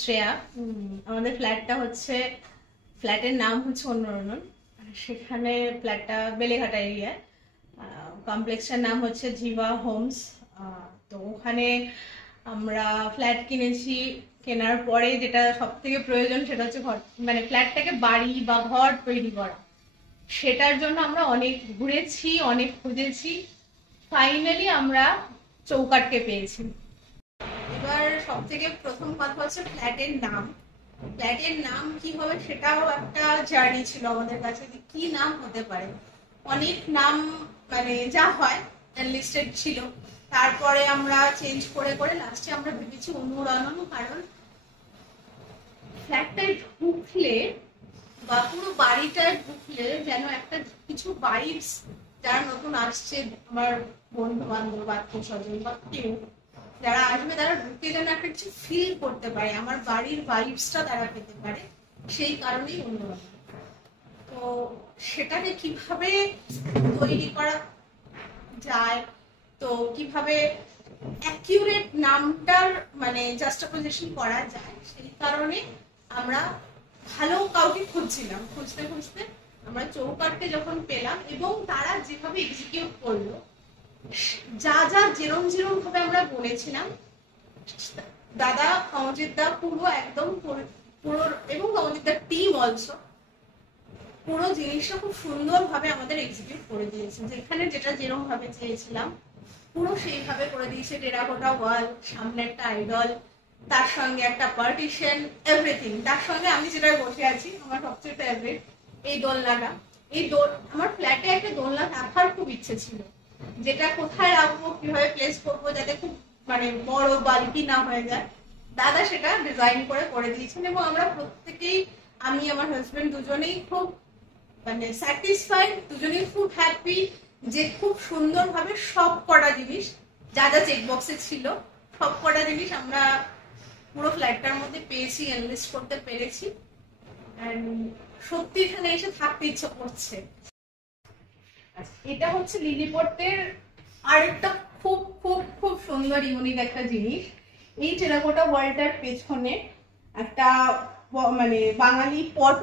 শ্রেয়া। আমাদের ফ্ল্যাটটা হচ্ছে, ফ্ল্যাটের নাম হচ্ছে অন্যরনন। সেখানে ফ্ল্যাটটা বেলেঘাটা এরিয়ায়। কমপ্লেক্সটার নাম হচ্ছে জিভা হোমস। তো ওখানে আমরা ফ্ল্যাট কিনেছি। কেনার পরে যেটা সব থেকে প্রয়োজন সেটা হচ্ছে ঘর, মানে ফ্ল্যাটটাকে বাড়ি বা ঘর তৈরি করা। সেটার জন্য আমরা অনেক ঘুরেছি, অনেক খুঁজেছি। ফাইনালি আমরা চৌকাঠকে পেয়েছি। এবার সব থেকে প্রথম কথা হচ্ছে ফ্ল্যাটের নাম। ফ্ল্যাটের নাম কি হবে সেটাও একটা জার্নি ছিল আমাদের কাছে, যে কি নাম হতে পারে। অনেক নাম মানে যা হয় লিস্টেড ছিল। তারপরে আমরা চেঞ্জ করে করে লাস্টে আমরা ভেবেছি অনুরণন। কারণ ফ্ল্যাটটায় ঢুকলে বা পুরো বাড়িটায় ঢুকলে যেন একটা কিছু ভাইবস, যারা নতুন আসছে, আমার বন্ধু বান্ধব আত্মীয় স্বজন বা কেউ যারা আসবে, তারা ঢুকতে যেন একটা কিছু ফিল করতে পারে, আমার বাড়ির ভাইবসটা তারা পেতে পারে। সেই কারণেই অন্যরকম। তো সেটাকে কিভাবে তৈরি করা যায়, তো কিভাবে অ্যাকিউরেট নামটার মানে জাস্টিফিকেশন করা যায়, সেই কারণে আমরা ভালো কাউকে খুঁজছিলাম। খুঁজতে খুঁজতে আমরা চৌকাঠকে যখন পেলাম এবং তারা যেভাবে এক্সিকিউট করলো, যা যা যেরম যেরম ভাবে আমরা বলেছিলাম, দাদা অমজিৎ দা পুরো একদম পুরো, এবং অমজিৎ দার টিম অলসো পুরো জিনিসটা খুব সুন্দর ভাবে আমাদের এক্সিকিউট করে দিয়েছে। যেখানে যেটা যেরকম ভাবে চেয়েছিলাম পুরো সেইভাবে করে দিয়েছে। টেরাকোটা ওয়াল, সামনে একটা আইডল, তার সঙ্গে একটা পার্টিশন, এভরিথিং। তার সঙ্গে আমি যেটা বসে আছি, আমার সবচেয়ে ফেভারিট এই দোলনাটা। এই আমার ফ্ল্যাটে একটা দোলনা রাখার খুব ইচ্ছে ছিল, যেটা কোথায় রাখবো, কিভাবে প্লেস করবো যাতে খুব মানে বড় বালকি না হয়ে যায়। দাদা সেটা ডিজাইন করে করে দিয়েছেন এবং আমরা প্রত্যেকেই, আমি আমার হাজবেন্ড দুজনেই খুব মানে স্যাটিসফাইড, দুজনেই খুব হ্যাপি যে খুব সুন্দরভাবে সব কটা জিনিস, যা যা চেকবক্সে ছিল সব কটা জিনিস আমরা পুরো ফ্ল্যাটটার মধ্যে পেয়েছি, এনলিস্ট করতে পেরেছি। সত্যি এখানে এসে থাকতে ইচ্ছে করছে। এটা হচ্ছে লিলিপটের আরেকটা খুব খুব খুব সুন্দর ইউনিক একটা জিনিস। এই টেরাকোটা ওয়ালটার পেছনে একটা মানে বাঙালি পট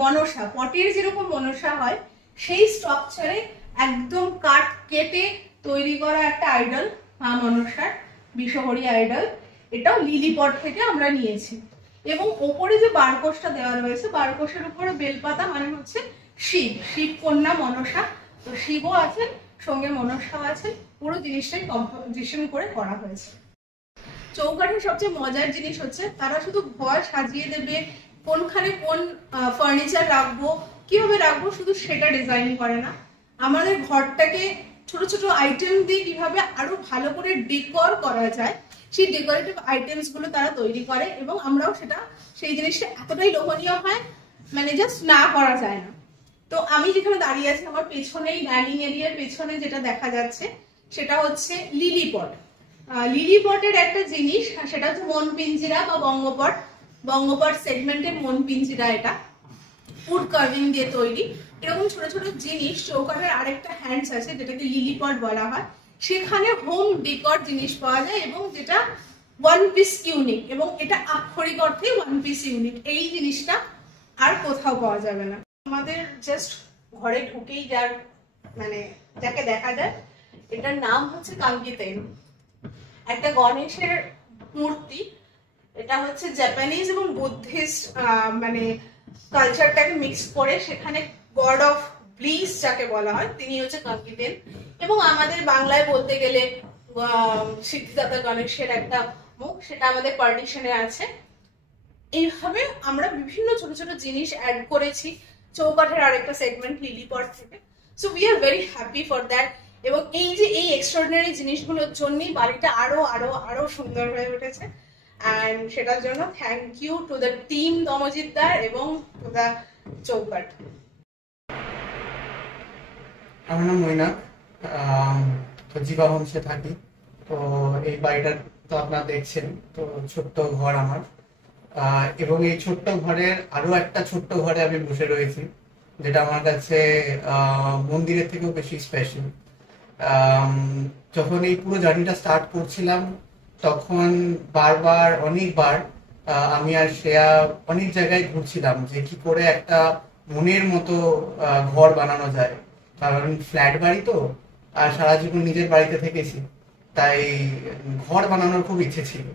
মনসা, পটের যেরকম মনসা হয় সেই স্ট্রাকচারে একদম কাঠ কেটে তৈরি করা একটা আইডল, মা মনসার বিষহরী আইডল। এটাও লিলিপট থেকে আমরা নিয়েছি। এবং ওপরে যে বারকোষটা দেওয়া রয়েছে, বারকোষের উপরে বেলপাতা, মানে হচ্ছে শিব, শিব কন্যা মনসা। তো শিবও আছেন, সঙ্গে মনসাও আছেন। পুরো জিনিসটাই কম্পোজিশন করে করা হয়েছে। চৌকাঠের সবচেয়ে মজার জিনিস হচ্ছে তারা শুধু ঘর সাজিয়ে দেবে, কোনখানে কোন ফার্নিচার রাখবো, কিভাবে রাখবো, শুধু সেটা ডিজাইন করে না, আমাদের ঘরটাকে ছোট ছোট আইটেম দিয়ে কিভাবে আরো ভালো করে ডেকোর করা যায়, সেই ডেকোরেটিভ আইটেমস গুলো তারা তৈরি করে। এবং আমরাও সেটা, সেই জিনিসটা এতটাই লোভনীয় হয়, মানে জাস্ট না করা যায় না। তো আমি যেখানে দাঁড়িয়ে আছি, আমার পেছনেই ডাইনিং এরিয়ার পেছনে যেটা দেখা যাচ্ছে সেটা হচ্ছে লিলিপট। লিলিপটের একটা জিনিস, সেটা হচ্ছে মন পিঞ্জিরা বা বঙ্গপট। বঙ্গপট সেগমেন্টের মন পিঞ্জিরা, এটা উড কার্ভিং দিয়ে তৈরি। এরকম ছোট ছোট জিনিস চৌকাঠের আরেকটা হ্যান্ডস আছে যেটাকে লিলিপট বলা হয়। সেখানে হোম ডেকর জিনিস পাওয়া যায় এবং যেটা ওয়ান পিস ইউনিক, এবং এটা আক্ষরিক অর্থে ওয়ান পিস ইউনিক। এই জিনিসটা আর কোথাও পাওয়া যাবে না। আমাদের জাস্ট ঘরে ঢুকেই যার মানে যাকে দেখা যায়, এটার নাম হচ্ছে কাঙ্কিতেন, একটা গণেশের মূর্তি। এটা হচ্ছে জাপানিজ এবং বুদ্ধিস্ট মানে কালচারটাকে মিক্স করে, সেখানে গড অফ ব্লিস যাকে বলা হয় তিনি হচ্ছে কাঙ্কিতেন। এবং আমাদের বাংলায় বলতে গেলে সিদ্ধিদাতা গণেশের একটা মুখ, সেটা আমাদের পার্টিশনে আছে। এইভাবে আমরা বিভিন্ন ছোট ছোট জিনিস অ্যাড করেছি চৌকাঠের আরেকটা সেগমেন্ট লিলিপট থেকে। So we are very happy for that. এবং এই যে এই এক্সট্রাঅর্ডিনারি জিনিসগুলোর জন্যই বাড়িটা আরো আরো আরো সুন্দর হয়ে উঠেছে। অ্যান্ড সেটার জন্য thank you to the team Amajit দার এবং টু দ্য চৌকাঠ। আমার নাম মৈনাক, তো জিভা হোমসে থাকি। তো এই বাড়িটা তো আপনারা দেখছেন, তো ছোট্ট ঘর আমার। এবং এই ছোট্ট ঘরের আরো একটা ছোট্ট ঘরে আমি বসে রয়েছি, যেটা আমার কাছে মন্দিরের থেকেও বেশি স্পেশাল। যখন এই পুরো জার্নিটা স্টার্ট করছিলাম, তখন বারবার অনেকবার আমি আর শ্রেয়া অনেক জায়গায় ঘুরছিলাম যে কি করে একটা মনের মতো ঘর বানানো যায়। কারণ ফ্ল্যাট বাড়ি তো, আর সারা জীবন নিজের বাড়িতে থেকেছি, তাই ঘর বানানোর খুব ইচ্ছে ছিল।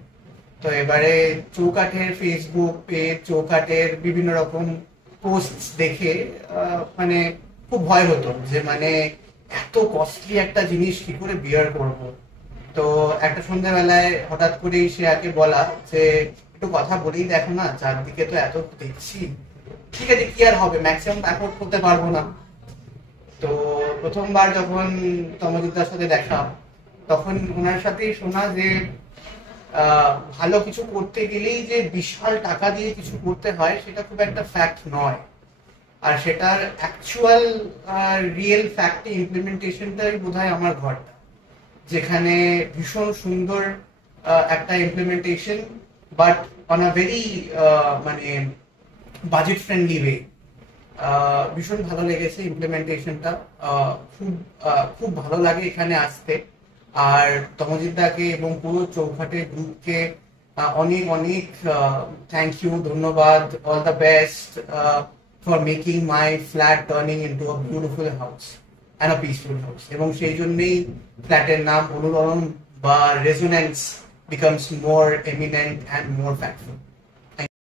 তো এবারে চৌকাঠের ফেসবুক পেজ, চৌকাঠের বিভিন্ন রকম পোস্ট দেখে মানে খুব ভয় হতো যে মানে এত কস্টলি একটা জিনিস কি করে বিয়ার করব। তো একটা সন্ধ্যাবেলায় হঠাৎ করেই শ্রেয়াকে বলা যে একটু কথা বলেই দেখো না, চারদিকে তো এত দেখছি, ঠিক আছে কি আর হবে, ম্যাক্সিমাম অ্যাফোর্ড করতে পারবো না। তো প্রথমবার যখন তমজিৎদার সাথে দেখা, তখন ওনার সাথেই শোনা যে ভালো কিছু করতে গেলেই যে বিশাল টাকা দিয়ে কিছু করতে হয় সেটা খুব একটা ফ্যাক্ট নয়। আর সেটার অ্যাকচুয়াল রিয়েল ফ্যাক্টে ইমপ্লিমেন্টেশনটাই বোধহয় আমার ঘরটা, যেখানে ভীষণ সুন্দর একটা implementation, but on a very মানে বাজেট ফ্রেন্ডলি ওয়ে। ভীষণ ভালো লেগেছে ইমপ্লিমেন্টেশনটা, খুব খুব ভালো লাগে এখানে আসতে। আর তমজিৎদাকে এবং পুরো চৌঘাটের গ্রুপকে অনেক অনেক থ্যাংক ইউ, ধন্যবাদ, all the best for making my flat turning into a beautiful house and a peaceful house. এবং সেই জন্যই ফ্ল্যাটের নাম অনুরণন বা resonance becomes more eminent and more ফ্যাক্টফুল।